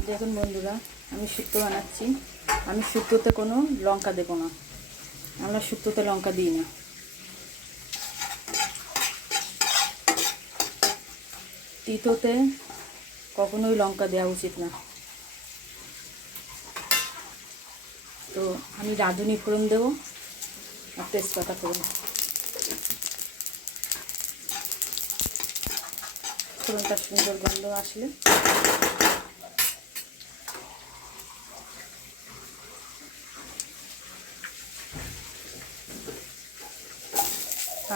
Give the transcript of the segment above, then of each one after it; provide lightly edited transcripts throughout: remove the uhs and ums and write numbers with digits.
দেখুন বন্ধুরা, আমি শুক্তো বানাচ্ছি। আমি শুক্তোতে কোনো লঙ্কা দেবো না, আমরা শুক্তোতে লঙ্কা দিই না। তিতোতে কখনোই লঙ্কা দেওয়া উচিত না। তো আমি রাঁধুনি ফোড়ন দেবো আর তেজপাতা ফোড়ন। ফোড়নটা সুন্দর গন্ধ আসলে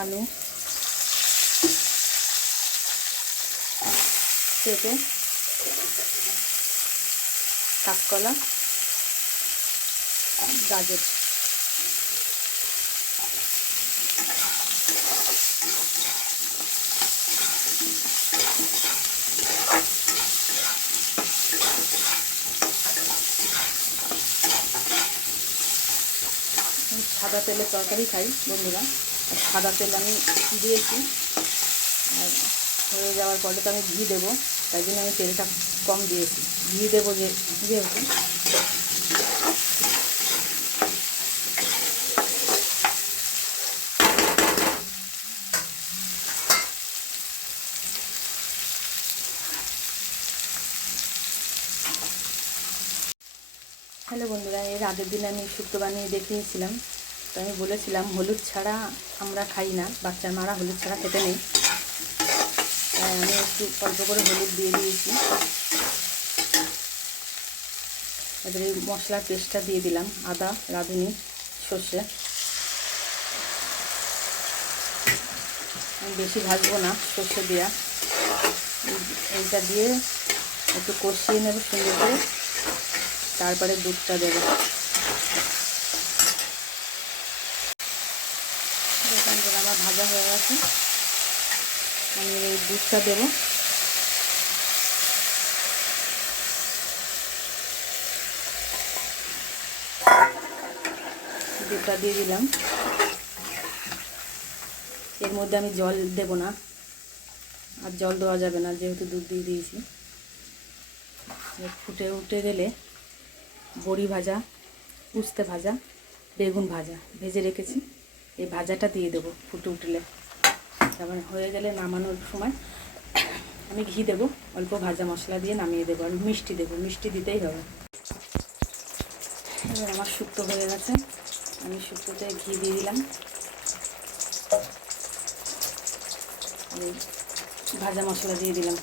আলু পেঁপে, কাঁচকলা, গাজর, সাদা তেলের তরকারি খাই বন্ধুরা। আর সাদা তেল আমি দিয়েছি, আর হয়ে যাওয়ার পরে তো আমি ঘি দেবো, তাই জন্য আমি তেলটা কম দিয়েছি। ঘি দেবো যেহেতু। হ্যালো বন্ধুরা, এর আগের দিন আমি শুক্তো বানিয়ে দেখিয়েছিলাম। তো আমি বলেছিলাম হলুদ ছাড়া আমরা খাই না, বাচ্চার মারা হলুদ ছাড়া খেতে নেই। আমি একটু অল্প করে হলুদ দিয়ে দিয়েছি। এবার এই মশলার পেস্টটা দিয়ে দিলাম, আদা, রাঁধুনি, সর্ষে। আমি বেশি ভাজবো না সর্ষে দেওয়া। এইটা দিয়ে একটু কষিয়ে নেব সুন্দর করে, তারপরে দুধটা দেবো। দেখুন আমার ভাজা হয়ে গেছে, আমি এই দুধটা দেবো। দুধটা দিয়ে দিলাম। এর মধ্যে আমি জল দেব না, আর জল দেওয়া যাবে না যেহেতু দুধ দিয়ে দিয়েছি। ফুটে উঠে গেলে বড়ি ভাজা, উস্তে ভাজা, বেগুন ভাজা ভেজে রেখেছি, এই ভাজাটা দিয়ে দেবো ফুটে উঠলে। তারপর হয়ে গেলে নামানোর সময় আমি ঘি দেবো, অল্প ভাজা মশলা দিয়ে নামিয়ে দেবো। আর মিষ্টি দেবো, মিষ্টি দিতেই হবে। এবার আমার শুক্তো হয়ে গেছে, আমি শুক্তোতে ঘি দিয়ে দিলাম, ভাজা মশলা দিয়ে দিলাম।